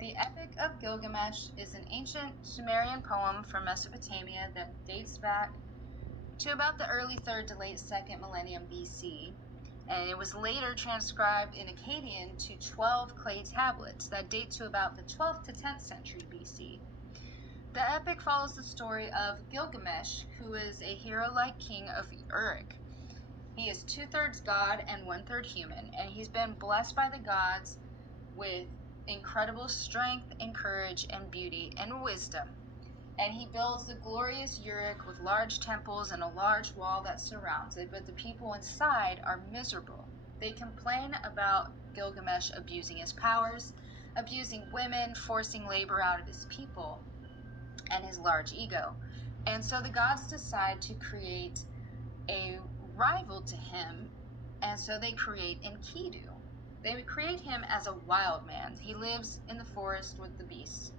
The Epic of Gilgamesh is an ancient Sumerian poem from Mesopotamia that dates back to about the early 3rd to late 2nd millennium BC, and it was later transcribed in Akkadian to 12 clay tablets that date to about the 12th to 10th century BC. The epic follows the story of Gilgamesh, who is a hero-like king of Uruk. He is 2/3 god and 1/3 human, and he's been blessed by the gods with incredible strength and courage and beauty and wisdom. And he builds the glorious Uruk with large temples and a large wall that surrounds it, but the people inside are miserable. They complain about Gilgamesh abusing his powers, abusing women, forcing labor out of his people, and his large ego. And so the gods decide to create a rival to him, and so they create Enkidu. They create him as a wild man. He lives in the forest with the beasts.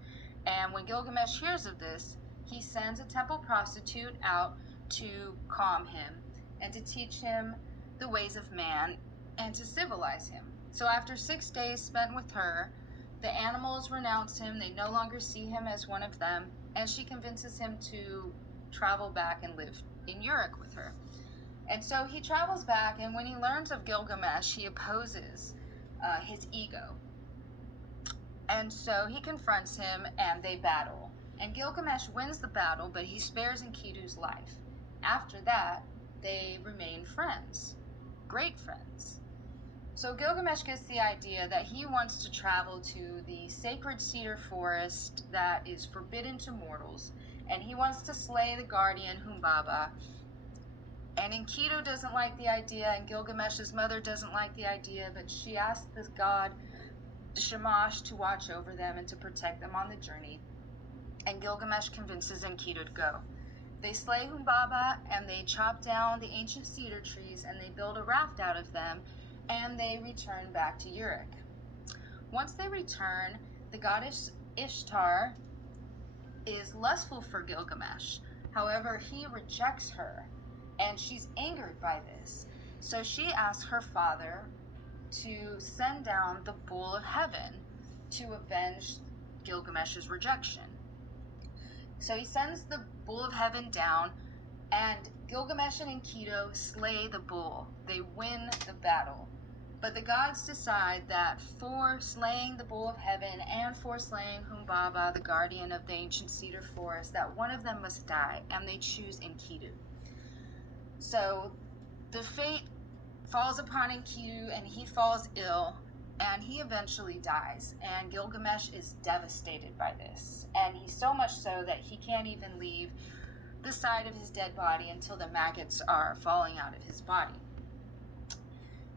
And when Gilgamesh hears of this, he sends a temple prostitute out to calm him and to teach him the ways of man and to civilize him. So after 6 days spent with her, the animals renounce him. They no longer see him as one of them, and she convinces him to travel back and live in Uruk with her. And so he travels back, and when he learns of Gilgamesh, he opposes his ego. And so he confronts him, and they battle. And Gilgamesh wins the battle, but he spares Enkidu's life. After that, they remain friends. Great friends. So Gilgamesh gets the idea that he wants to travel to the sacred cedar forest that is forbidden to mortals, and he wants to slay the guardian Humbaba. And Enkidu doesn't like the idea, and Gilgamesh's mother doesn't like the idea, but she asks the god Shamash to watch over them and to protect them on the journey. And Gilgamesh convinces Enkidu to go. They slay Humbaba, and they chop down the ancient cedar trees, and they build a raft out of them, and they return back to Uruk. Once they return, the goddess Ishtar is lustful for Gilgamesh. However, he rejects her, and she's angered by this. So she asks her father to send down the bull of heaven to avenge Gilgamesh's rejection. So he sends the bull of heaven down, and Gilgamesh and Enkidu slay the bull. They win the battle. But the gods decide that for slaying the bull of heaven and for slaying Humbaba, the guardian of the ancient cedar forest, that one of them must die, and they choose Enkidu. So the fate falls upon Enkidu, and he falls ill, and he eventually dies. And Gilgamesh is devastated by this, and he's so much so that he can't even leave the side of his dead body until the maggots are falling out of his body.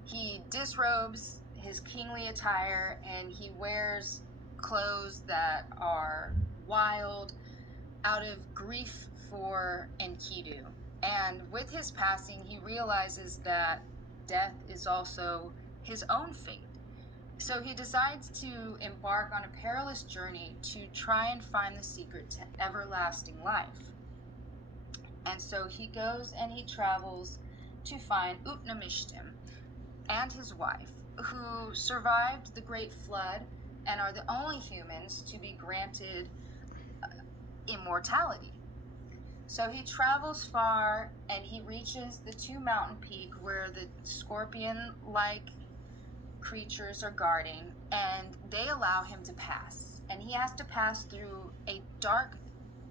He disrobes his kingly attire, and he wears clothes that are wild out of grief for Enkidu. And with his passing, he realizes that death is also his own fate. So he decides to embark on a perilous journey to try and find the secret to everlasting life. And so he goes and he travels to find Utnapishtim and his wife, who survived the Great Flood and are the only humans to be granted immortality. So he travels far, and he reaches the 2 mountain peak where the scorpion-like creatures are guarding, and they allow him to pass. And he has to pass through a dark,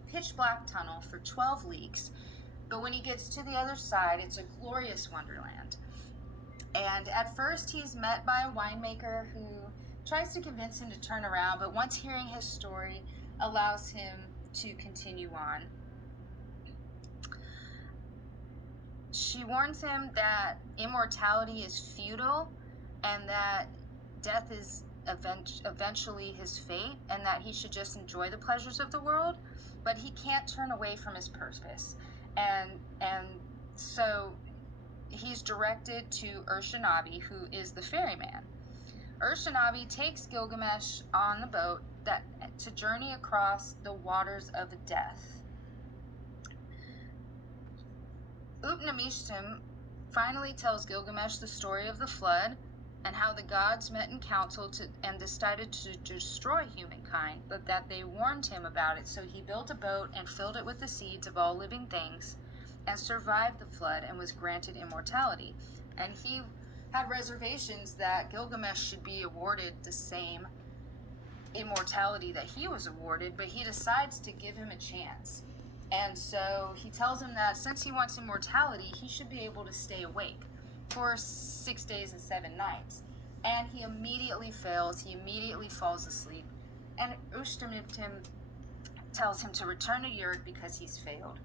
pitch-black tunnel for 12 leagues. But when he gets to the other side, it's a glorious wonderland. And at first, he's met by a winemaker who tries to convince him to turn around, but once hearing his story, allows him to continue on. She warns him that immortality is futile, and that death is eventually his fate, and that he should just enjoy the pleasures of the world, but he can't turn away from his purpose. And so he's directed to Urshanabi, who is the ferryman. Urshanabi takes Gilgamesh on the boat to journey across the waters of death. Utnapishtim finally tells Gilgamesh the story of the flood, and how the gods met in council and decided to destroy humankind, but that they warned him about it. So he built a boat and filled it with the seeds of all living things and survived the flood and was granted immortality. And he had reservations that Gilgamesh should be awarded the same immortality that he was awarded, but he decides to give him a chance. And so he tells him that since he wants immortality, he should be able to stay awake for 6 days and 7 nights. And he immediately fails. He immediately falls asleep. And Ushtamniptim tells him to return to Uruk because he's failed.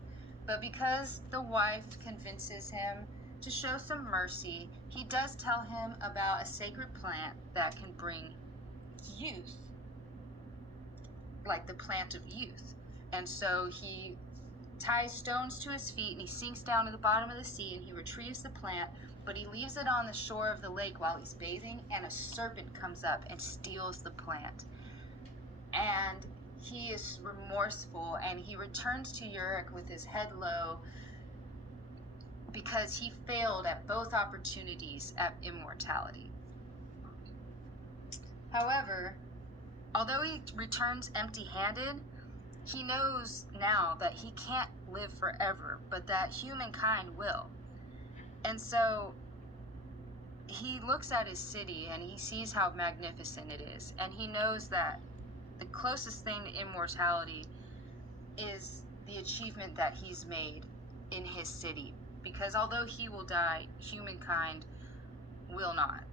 But because the wife convinces him to show some mercy, he does tell him about a sacred plant that can bring youth, like the plant of youth. And so he ties stones to his feet and he sinks down to the bottom of the sea and he retrieves the plant, but he leaves it on the shore of the lake while he's bathing, and a serpent comes up and steals the plant. And he is remorseful and he returns to Uruk with his head low because he failed at both opportunities at immortality. However, although he returns empty-handed, he knows now that he can't live forever, but that humankind will. And so he looks at his city and he sees how magnificent it is, and he knows that the closest thing to immortality is the achievement that he's made in his city, because although he will die, humankind will not.